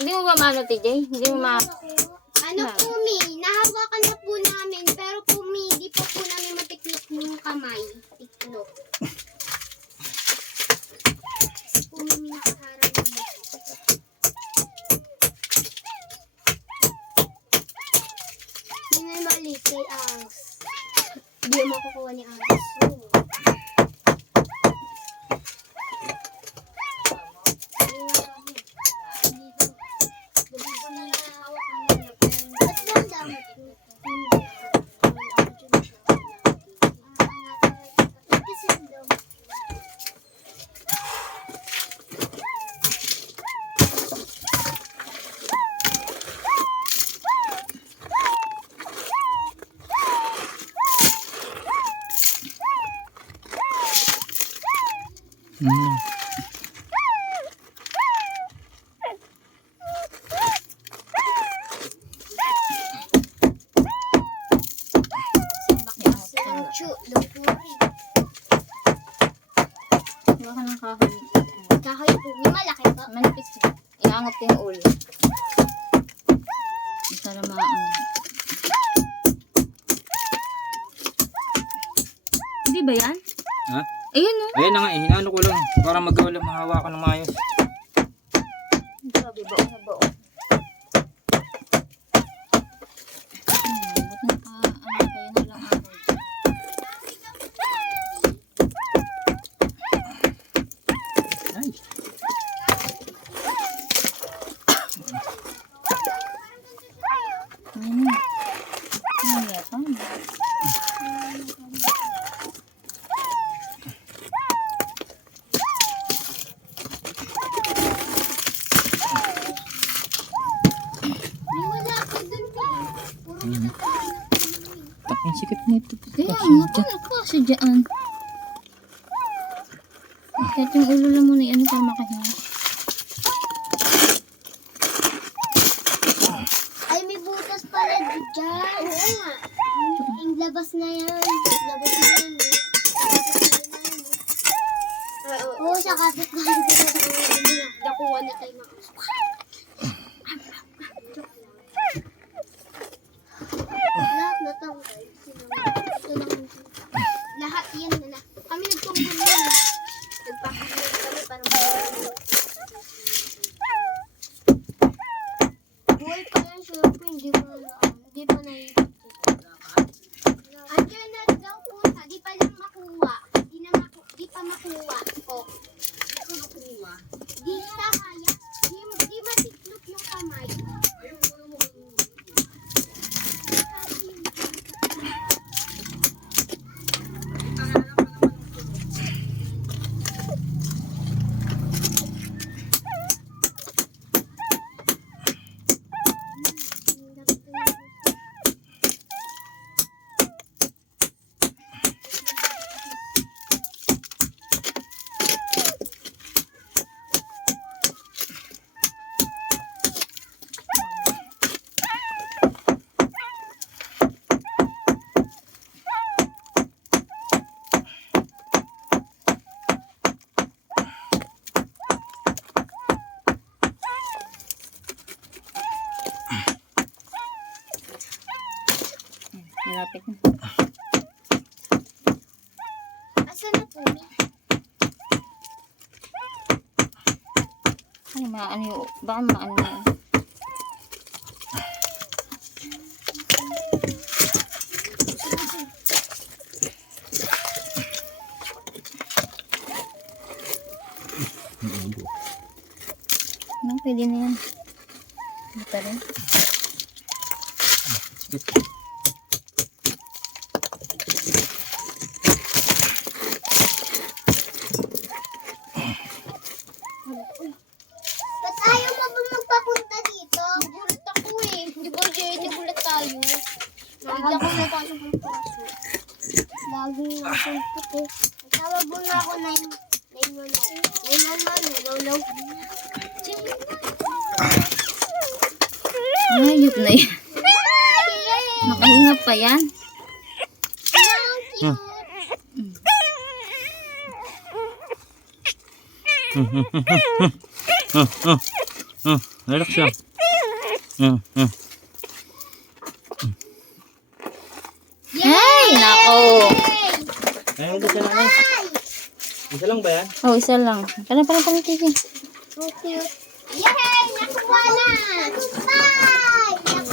Hindi mo ba maano, TJ? Hindi mo ma... Ano po, Mi? Nahawakan na po namin. Pero po, Mi, di pa po namin matiklop yung kamay. Tiklop. Po, Mi, nakaharap mo. Hindi may mali kay Angs. Hindi mo makukuha ni Angs. Diba ka ng kahoy? Kahoy po, may malaki po. Manipis. Iangat ko yung ulo. Para maano. Hindi ba yan? Ha? Ayun o. Ayan na nga eh, hinalo ko lang para magawa mahawakan ng maayos. Grabe, baon na baon. Ba't naka-ano kayo na lang ako? Ay. Ayun na. Ayun na pa. May wala po dun po. Puro Taking sikip nito. Kaya nga pala kasi dyan. Kahit yung ulo lang muna yan para makahinga. Ay, may butas pala dyan. Oo nga. Yung labas na yan. Labas na yan. Oo, sa kapit ko. Nakuha na tayo na. Lahat na tanggal. Ito lang. Lahat yan na. Kami nagtunggol na. Nagpapakilip kami para mag-alala. Buhay pa yan, syempre. Hindi pa naiipit. Andiyan na daw pusa. Di pa lang makuha. Di pa makuha. O. Di sa kaya. Di matiklop yung kamay. Malapit na. Asan na po? Ay, maano yung... Baka maano na. Ano, pwede na yan. Ito rin. Ba't ayaw mo ba magpapunta dito? Nagulat ako eh. Di ba, Jay? Nagulat tayo. Bigla ko napasok ng paso. Laging nasulpot eh. Tawag mo na ako 911. Lolo. Ayop na yan. Nakahinga pa yan. Relax lang. Ay, nako. Ayun, isa lang. Isa lang ba yan? Oh, isa lang. Pala, TV. Okay. Yay! Nakuha na! Bye!